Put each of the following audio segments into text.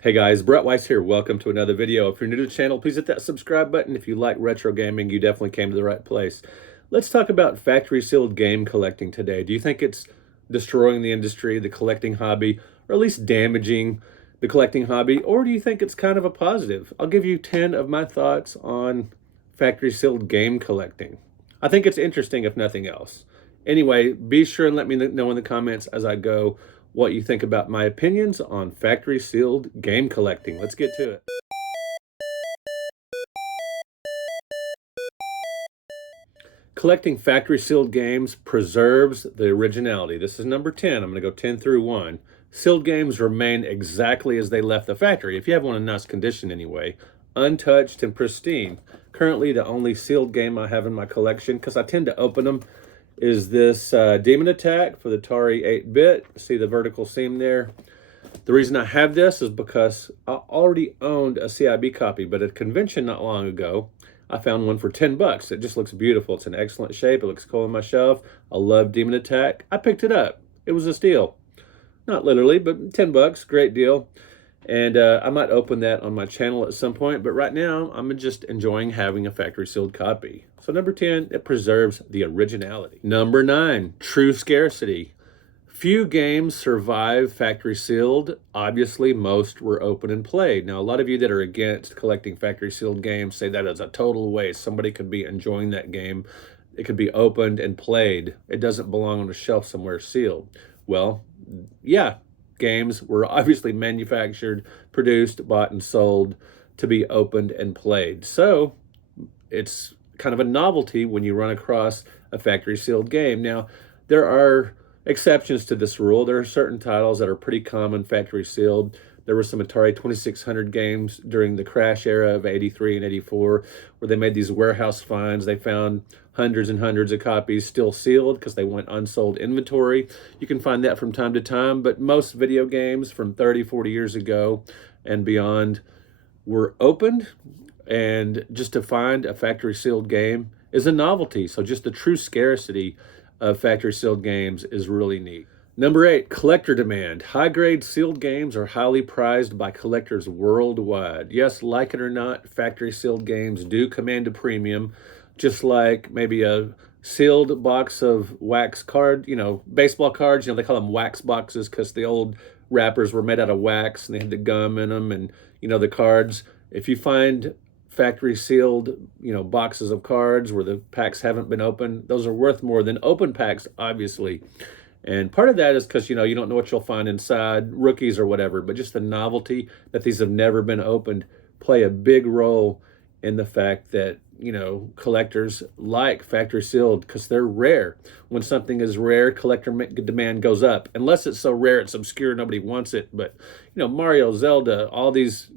Hey guys, Brett Weiss here. Welcome to another video. If you're new to the channel, please hit that subscribe button. If you like retro gaming, you definitely came to the right place. Let's talk about factory sealed game collecting today. Do you think it's destroying the industry, the collecting hobby, or at least damaging the collecting hobby? Or do you think it's kind of a positive? I'll give you 10 of my thoughts on factory sealed game collecting. I think it's interesting if nothing else. Anyway, be sure and let me know in the comments as I go what you think about my opinions on factory sealed game collecting. Let's get to it. Collecting factory sealed games preserves the originality. This is number 10. I'm going to go 10 through 1. Sealed games remain exactly as they left the factory, if you have one in nice condition anyway, untouched and pristine. Currently, the only sealed game I have in my collection, because I tend to open them, is this Demon Attack for the Atari 8-bit. See the vertical seam there? The reason I have this is because I already owned a CIB copy, but at a convention not long ago, I found one for 10 bucks. It just looks beautiful. It's in excellent shape. It looks cool on my shelf. I love Demon Attack. I picked it up. It was a steal. Not literally, but 10 bucks, great deal. And I might open that on my channel at some point, but right now I'm just enjoying having a factory sealed copy. So number 10, it preserves the originality. Number 9, true scarcity. Few games survive factory sealed. Obviously, most were open and played. Now, a lot of you that are against collecting factory sealed games say that is a total waste. Somebody could be enjoying that game. It could be opened and played. It doesn't belong on a shelf somewhere sealed. Well, yeah, games were obviously manufactured, produced, bought, and sold to be opened and played. So it's kind of a novelty when you run across a factory sealed game. Now, there are exceptions to this rule. There are certain titles that are pretty common factory sealed. There were some Atari 2600 games during the crash era of 83 and 84 where they made these warehouse finds. They found hundreds and hundreds of copies still sealed because they went unsold inventory. You can find that from time to time, but most video games from 30, 40 years ago and beyond were opened, and just to find a factory sealed game is a novelty. So just the true scarcity of factory sealed games is really neat. Number 8, collector demand. High-grade sealed games are highly prized by collectors worldwide. Yes, like it or not, factory sealed games do command a premium, just like maybe a sealed box of wax card, baseball cards, they call them wax boxes because the old wrappers were made out of wax and they had the gum in them, and the cards. If you find factory sealed, boxes of cards where the packs haven't been opened, those are worth more than open packs, obviously. And part of that is because, you don't know what you'll find inside, rookies or whatever, but just the novelty that these have never been opened play a big role in the fact that, collectors like factory sealed because they're rare. When something is rare, collector demand goes up. Unless it's so rare, it's obscure, nobody wants it. But, Mario, Zelda, all these,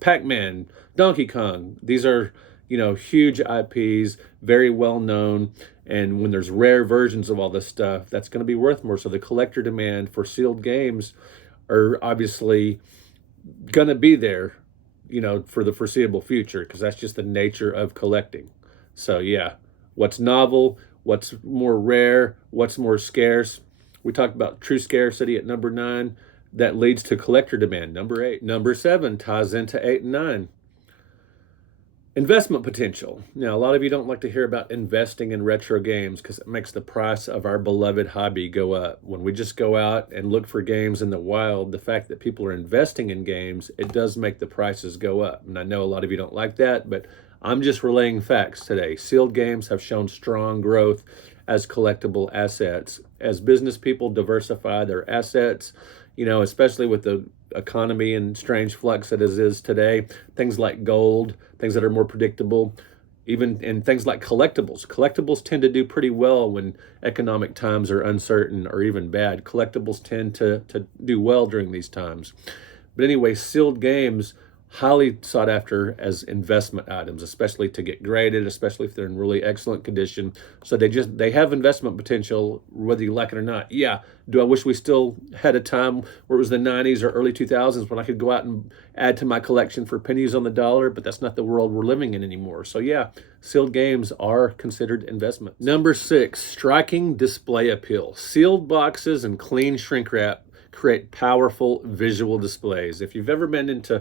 Pac-Man, Donkey Kong, these are, huge IPs, very well known. And when there's rare versions of all this stuff, that's going to be worth more. So the collector demand for sealed games are obviously going to be there, for the foreseeable future, because that's just the nature of collecting. So yeah, what's novel, what's more rare, what's more scarce. We talked about true scarcity at number 9. That leads to collector demand, number 8. Number 7 ties into 8 and 9. Investment potential. Now, a lot of you don't like to hear about investing in retro games because it makes the price of our beloved hobby go up. When we just go out and look for games in the wild, the fact that people are investing in games, it does make the prices go up. And I know a lot of you don't like that, but I'm just relaying facts today. Sealed games have shown strong growth as collectible assets. As business people diversify their assets, especially with the economy and strange flux that it is today, things like gold, things that are more predictable, even in things like collectibles. Collectibles tend to do pretty well when economic times are uncertain or even bad. Collectibles tend to do well during these times. But anyway, sealed games, highly sought after as investment items, especially to get graded, especially if they're in really excellent condition. So they have investment potential, whether you like it or not. Yeah. Do I wish we still had a time where it was the 90s or early 2000s when I could go out and add to my collection for pennies on the dollar, but that's not the world we're living in anymore. So yeah, sealed games are considered investment. Number 6, striking display appeal. Sealed boxes and clean shrink wrap create powerful visual displays. If you've ever been into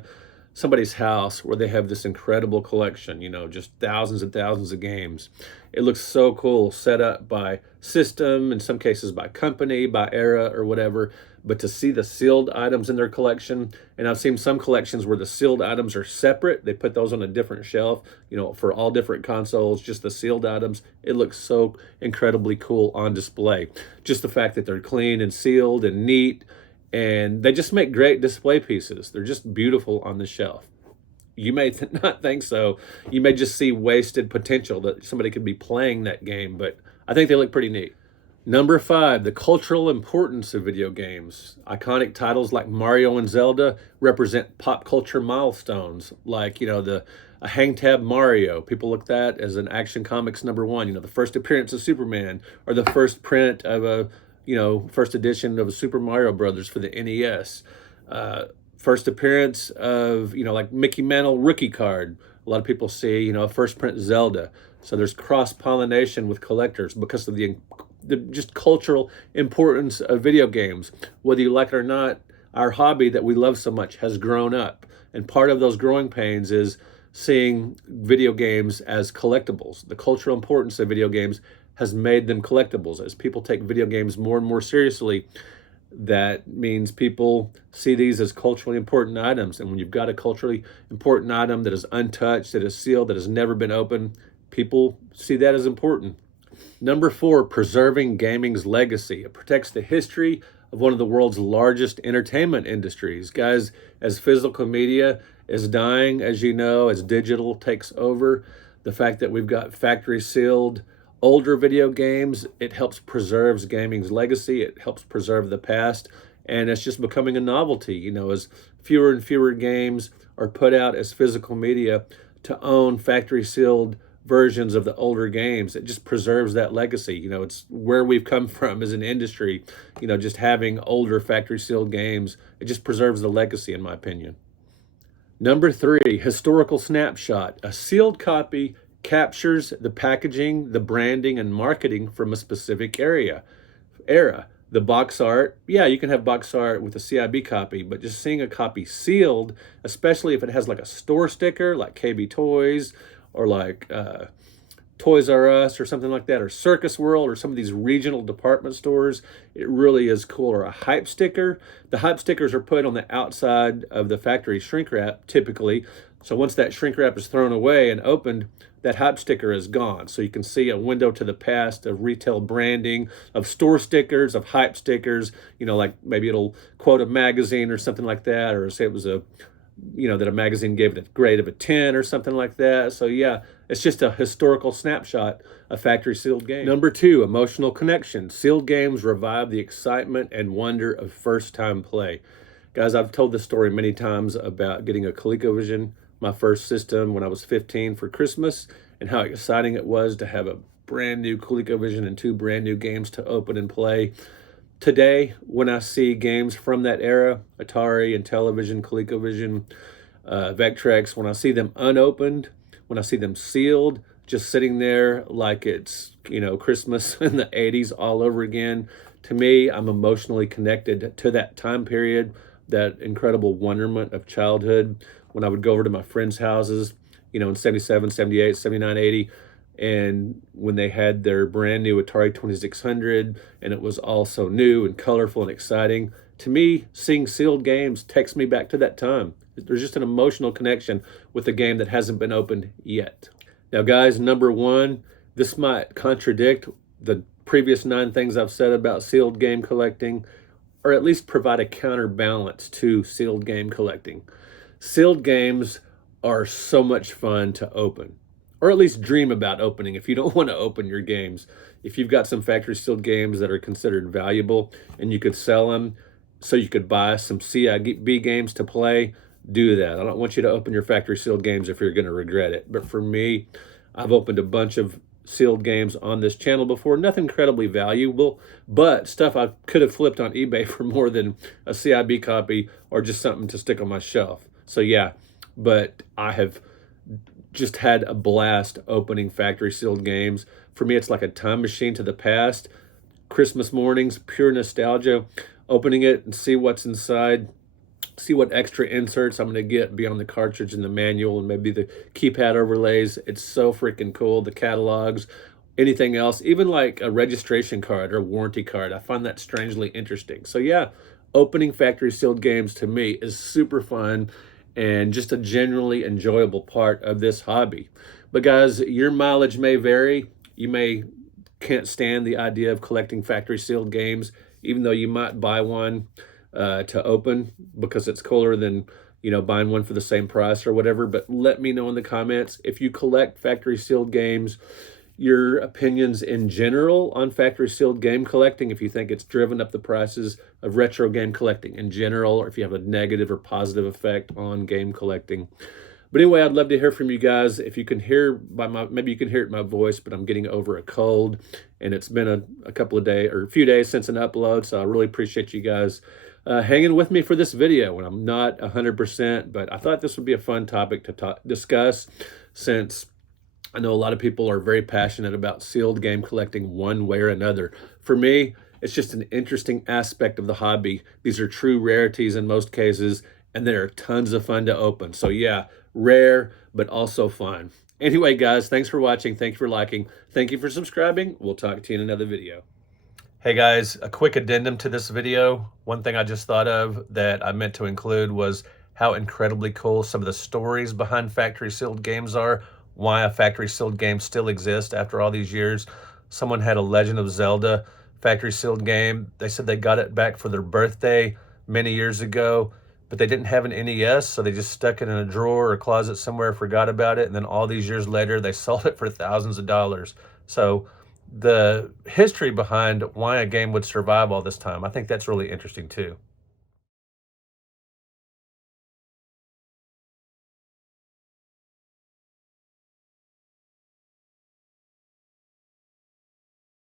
somebody's house where they have this incredible collection, you know, just thousands and thousands of games, it looks so cool, set up by system, in some cases by company, by era, or whatever. But to see the sealed items in their collection, and I've seen some collections where the sealed items are separate, they put those on a different shelf, you know, for all different consoles, just the sealed items. It looks so incredibly cool on display. Just the fact that they're clean and sealed and neat, and they just make great display pieces. They're just beautiful on the shelf. You may not think so. You may just see wasted potential that somebody could be playing that game, but I think they look pretty neat. Number 5, the cultural importance of video games. Iconic titles like Mario and Zelda represent pop culture milestones, like, you know, a hang tab Mario. People look at that as an Action Comics #1, you know, the first appearance of Superman, or the first print of a, you know, first edition of a Super Mario Brothers for the NES. First appearance of, you know, like Mickey Mantle rookie card. A lot of people see, you know, a first print Zelda. So there's cross-pollination with collectors because of the just cultural importance of video games. Whether you like it or not, our hobby that we love so much has grown up. And part of those growing pains is seeing video games as collectibles. The cultural importance of video games has made them collectibles. As people take video games more and more seriously, that means people see these as culturally important items. And when you've got a culturally important item that is untouched, that is sealed, that has never been opened, people see that as important. Number 4, preserving gaming's legacy. It protects the history of one of the world's largest entertainment industries. Guys, as physical media is dying, as you know, as digital takes over, the fact that we've got factory sealed older video games, it helps preserves gaming's legacy. It helps preserve the past, and it's just becoming a novelty, you know, as fewer and fewer games are put out as physical media. To own factory sealed versions of the older games, it just preserves that legacy. You know, it's where we've come from as an industry, you know, just having older factory sealed games, it just preserves the legacy, in my opinion. Number 3, historical snapshot. A sealed copy captures the packaging, the branding, and marketing from a specific era. The box art, yeah, you can have box art with a CIB copy, but just seeing a copy sealed, especially if it has like a store sticker, like KB Toys, or like Toys R Us or something like that, or Circus World, or some of these regional department stores, it really is cool. Or a hype sticker. The hype stickers are put on the outside of the factory shrink wrap, typically. So once that shrink wrap is thrown away and opened, that hype sticker is gone. So you can see a window to the past of retail branding, of store stickers, of hype stickers, you know, like maybe it'll quote a magazine or something like that, or say it was a, you know, that a magazine gave it a grade of a 10 or something like that. So yeah, it's just a historical snapshot of factory sealed games. Number 2, emotional connection. Sealed games revive the excitement and wonder of first time play. Guys, I've told this story many times about getting a ColecoVision, my first system, when I was 15 for Christmas, and how exciting it was to have a brand new ColecoVision and 2 brand new games to open and play. Today, when I see games from that era, Atari, Intellivision, ColecoVision, Vectrex, when I see them unopened, when I see them sealed, just sitting there like it's, you know, Christmas in the 80s all over again, to me, I'm emotionally connected to that time period, that incredible wonderment of childhood, when I would go over to my friends' houses, you know, in 77, 78, 79, 80, and when they had their brand new Atari 2600, and it was all so new and colorful and exciting. To me, seeing sealed games takes me back to that time. There's just an emotional connection with a game that hasn't been opened yet. Now, guys, number 1, this might contradict the previous 9 things I've said about sealed game collecting, or at least provide a counterbalance to sealed game collecting. Sealed games are so much fun to open, or at least dream about opening if you don't want to open your games. If you've got some factory sealed games that are considered valuable and you could sell them so you could buy some CIB games to play, do that. I don't want you to open your factory sealed games if you're going to regret it. But for me, I've opened a bunch of sealed games on this channel before. Nothing incredibly valuable, but stuff I could have flipped on eBay for more than a CIB copy or just something to stick on my shelf. So yeah, but I have just had a blast opening factory sealed games. For me, it's like a time machine to the past. Christmas mornings, pure nostalgia. opening it and see what's inside, see what extra inserts I'm going to get beyond the cartridge and the manual and maybe the keypad overlays. It's so freaking cool. The catalogs, anything else, even like a registration card or warranty card. I find that strangely interesting. So yeah, opening factory sealed games to me is super fun and just a generally enjoyable part of this hobby. But guys, your mileage may vary. You may can't stand the idea of collecting factory sealed games, even though you might buy one to open because it's cooler than, you know, buying one for the same price or whatever. But let me know in the comments if you collect factory sealed games, your opinions in general on factory sealed game collecting, if you think it's driven up the prices of retro game collecting in general, or if you have a negative or positive effect on game collecting. But anyway, I'd love to hear from you guys. If you can hear by maybe you can hear it in my voice, but I'm getting over a cold and it's been a couple of days or a few days since an upload. So I really appreciate you guys hanging with me for this video when I'm not 100%, but I thought this would be a fun topic to discuss, since I know a lot of people are very passionate about sealed game collecting one way or another. For me, it's just an interesting aspect of the hobby. These are true rarities in most cases, and they're tons of fun to open. So yeah, rare, but also fun. Anyway, guys, thanks for watching. Thank you for liking. Thank you for subscribing. We'll talk to you in another video. Hey guys, a quick addendum to this video. One thing I just thought of that I meant to include was how incredibly cool some of the stories behind factory sealed games are, why a factory sealed game still exists after all these years. Someone had a Legend of Zelda factory sealed game. They said they got it back for their birthday many years ago, but they didn't have an NES, so they just stuck it in a drawer or closet somewhere, forgot about it, and then all these years later, they sold it for thousands of dollars. So the history behind why a game would survive all this time, I think that's really interesting too.